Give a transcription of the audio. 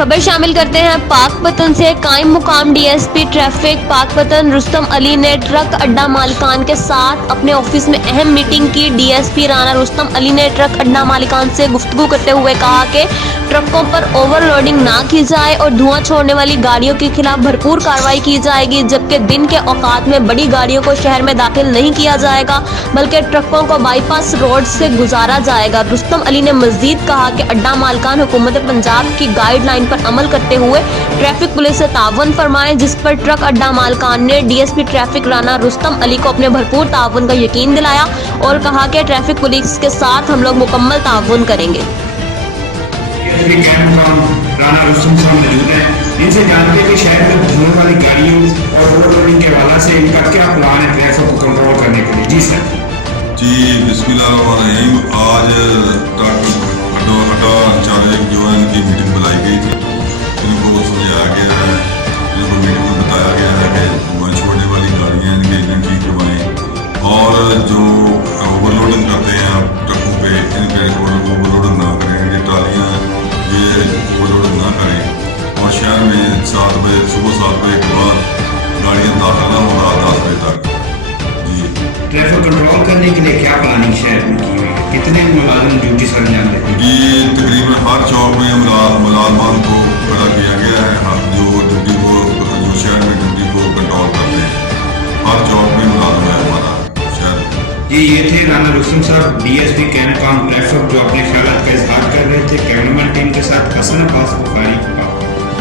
खबर शामिल करते हैं पाकपतन से। कायम मुकाम डीएसपी ट्रैफिक पाकपतन रुस्तम अली ने ट्रक अड्डा मालिकान के साथ अपने ऑफिस में अहम मीटिंग की। डीएसपी राना रुस्तम अली ने ट्रक अड्डा मालिकान से गुफ्तगू करते हुए कहा कि ट्रकों पर ओवरलोडिंग ना की जाए और धुआं छोड़ने वाली गाड़ियों के खिलाफ भरपूर कार्रवाई की जाएगी, जबकि दिन के औकात में बड़ी गाड़ियों को शहर में दाखिल नहीं किया जाएगा बल्कि ट्रकों को बाईपास रोड से गुजारा जाएगा। रुस्तम अली ने मजीद कहा कि अड्डा मालिकान हुकूमत पंजाब की गाइडलाइन पर अमल करते हुए ट्रैफिक पुलिस से ताउन फरमाएं, जिस पर ट्रक अड्डा मालिकान ने डीएसपी ट्रैफिक राना रुस्तम अली को अपने भरपूर ताउन का यकीन दिलाया और कहा कि ट्रैफिक पुलिस के साथ हम लोग मुकम्मल ताउन करेंगे। राना रुस्तम साहब मौजूद हैं, इनसे जानते हैं कि शहर में धुएं वाली गाड़ियों और ओवरलोडिंग के हवाले से इनका क्या प्लान है ट्रैफिक को कंट्रोल करने के लिए। जी सर। जी बिस्मिल्लाहिर्रहमानिर्रहीम। आज ट्रक अड्डा चालक जो है इनकी मीटिंग बुलाई गई थी। इनको समझाया गया है, इनको मीटिंग में बताया गया है कि धुआं छोड़ने वाली गाड़ियाँ इनके इंजन ठीक करवाएँ और जो ओवरलोडिंग करते हैं ट्रकों पे इनके ओवरलोडिंग ना करें, ये ट्रालियाँ ये ओवरलोडिंग ना करें और शहर में 7 बजे सुबह 7 बजे के बाद गाड़ियाँ दाखिल ना हो रात 10 बजे तक। ट्रैफिक कंट्रोल करने के लिए क्या प्लानिंग शहर में की हुई है? कितने मुलाजिम ड्यूटी सर अंजाम देते हैं? ये तकरीबन हर चौक में मुलाजमान को खड़ा किया गया है, जो ड्यूटी को जो शहर में ड्यूटी को कंट्रोल करते हैं। हर चौक में मुलाजिम है हमारा शहर। ये थे राना रुस्तम साहब, डीएसपी कैमकाम ट्रैफिक, जो अपने ख्यालात का इजहार कर रहे थे। कैमरामैन टीम के साथ हसन अब्बास बुखारी।